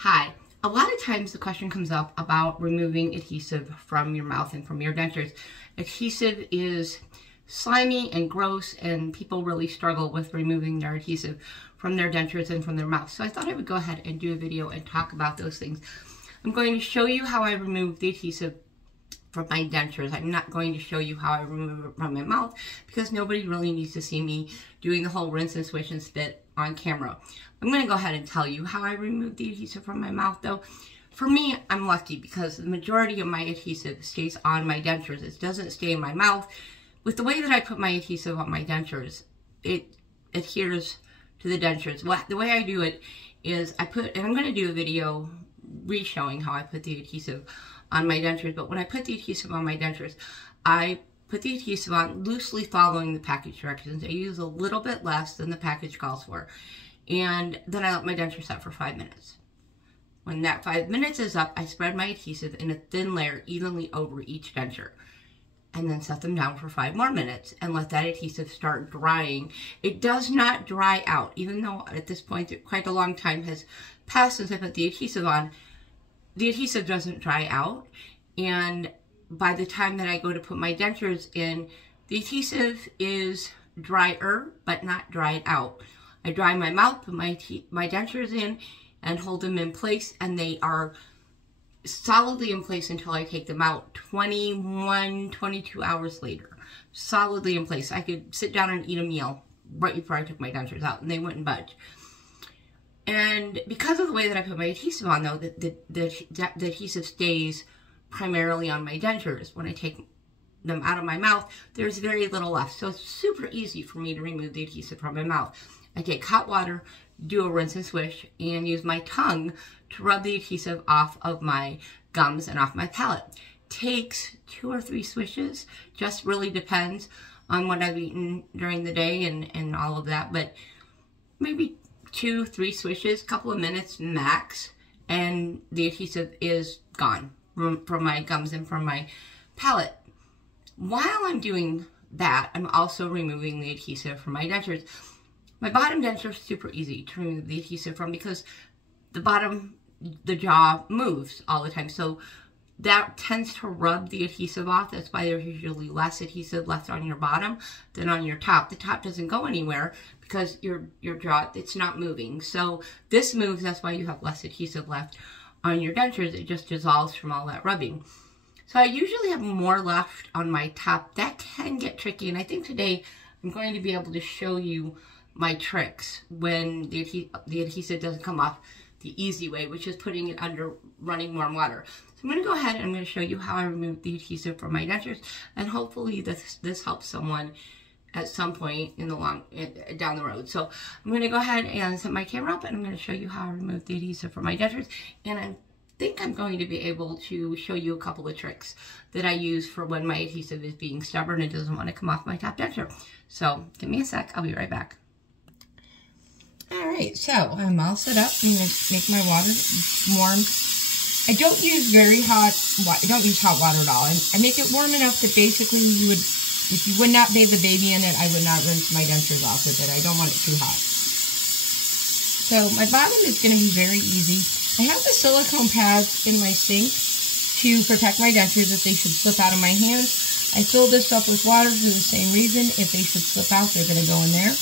Hi. A lot of times the question comes up about removing adhesive from your mouth and from your dentures. Adhesive is slimy and gross, and people really struggle with removing their adhesive from their dentures and from their mouth. So I thought I would go ahead and do a video and talk about those things. I'm going to show you how I remove the adhesive from my dentures. I'm not going to show you how I remove it from my mouth because nobody really needs to see me doing the whole rinse and swish and spit on camera. I'm going to go ahead and tell you how I remove the adhesive from my mouth though. For me, I'm lucky because the majority of my adhesive stays on my dentures. It doesn't stay in my mouth. With the way that I put my adhesive on my dentures, it adheres to the dentures. The way I do it is and I'm going to do a video re-showing how I put the adhesive on my dentures, but when I put the adhesive on my dentures, I put the adhesive on loosely following the package directions. I use a little bit less than the package calls for, and then I let my denture set for 5 minutes. When that 5 minutes is up, I spread my adhesive in a thin layer evenly over each denture, and then set them down for 5 more minutes and let that adhesive start drying. It does not dry out, even though at this point quite a long time has passed since I put the adhesive on. The adhesive doesn't dry out, and by the time that I go to put my dentures in, the adhesive is drier but not dried out. I dry my mouth, put my dentures in, and hold them in place, and they are solidly in place until I take them out 21, 22 hours later. Solidly in place. I could sit down and eat a meal right before I took my dentures out, and they wouldn't budge. And because of the way that I put my adhesive on, though, the adhesive stays primarily on my dentures. When I take them out of my mouth, there's very little left. So it's super easy for me to remove the adhesive from my mouth. I take hot water, do a rinse and swish, and use my tongue to rub the adhesive off of my gums and off my palate. Takes 2 or 3 swishes, just really depends on what I've eaten during the day and all of that, but maybe 2, 3 swishes, couple of minutes max, and the adhesive is gone from my gums and from my palate. While I'm doing that, I'm also removing the adhesive from my dentures. My bottom denture is super easy to remove the adhesive from because the jaw moves all the time. So that tends to rub the adhesive off. That's why there's usually less adhesive left on your bottom than on your top. The top doesn't go anywhere because your jaw, it's not moving. So this moves, that's why you have less adhesive left on your dentures. It just dissolves from all that rubbing. So I usually have more left on my top. That can get tricky, and I think today I'm going to be able to show you my tricks when the adhesive doesn't come off the easy way, which is putting it under running warm water. So I'm going to go ahead and I'm going to show you how I remove the adhesive from my dentures, and hopefully this helps someone at some point in the down the road. So I'm going to go ahead and set my camera up, and I'm going to show you how I remove the adhesive from my dentures, and I think I'm going to be able to show you a couple of tricks that I use for when my adhesive is being stubborn and doesn't want to come off my top denture. So give me a sec, I'll be right back. Alright, so I'm all set up. I'm going to make my water warm. I don't use hot water at all. I make it warm enough that basically if you would not bathe the baby in it, I would not rinse my dentures off with it. I don't want it too hot. So my bottom is going to be very easy. I have the silicone pads in my sink to protect my dentures if they should slip out of my hands. I fill this up with water for the same reason. If they should slip out, they're going to go in there.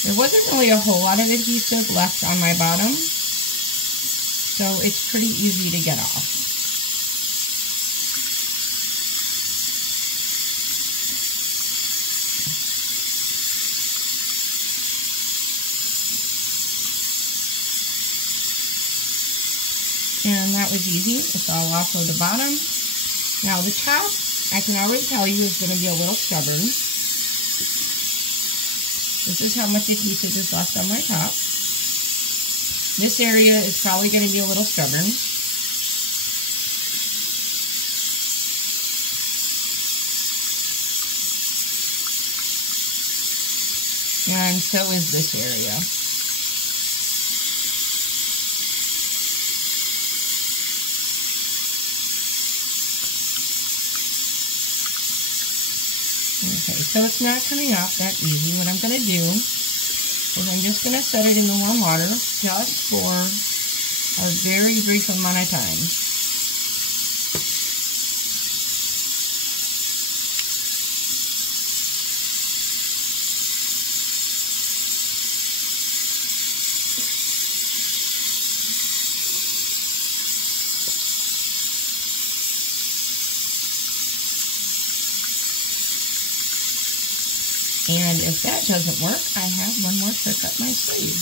There wasn't really a whole lot of adhesive left on my bottom, so it's pretty easy to get off. And that was easy. It's all off of the bottom. Now the top, I can already tell you, is going to be a little stubborn. This is how much adhesive is left on my top. This area is probably going to be a little stubborn. And so is this area. Okay, so it's not coming off that easy. What I'm going to do is I'm just going to set it in the warm water just for a very brief amount of time. And if that doesn't work, I have one more trick up my sleeve.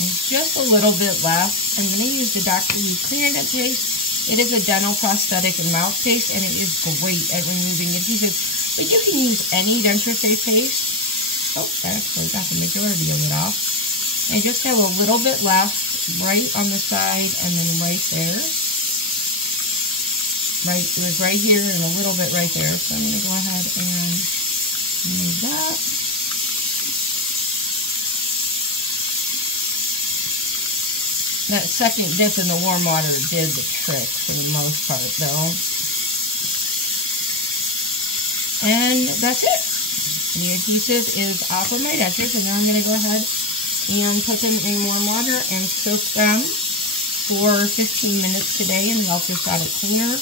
And just a little bit left. I'm going to use the Dr. U Clear Dent Paste. It is a dental prosthetic and mouth paste, and it is great at removing adhesive. But you can use any denture safe paste. Oh, that actually got the majority of it off. I just have a little bit left right on the side and then right there. Right, it was right here and a little bit right there. So I'm going to go ahead and remove that. That second dip in the warm water did the trick for the most part, though. And that's it. The adhesive is off of my dentures, and now I'm going to go ahead and put them in warm water and soak them for 15 minutes today, and they'll just got it cleaner.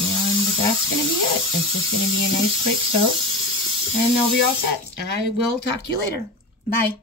And that's going to be it. It's just going to be a nice quick soak, and they'll be all set. I will talk to you later. Bye.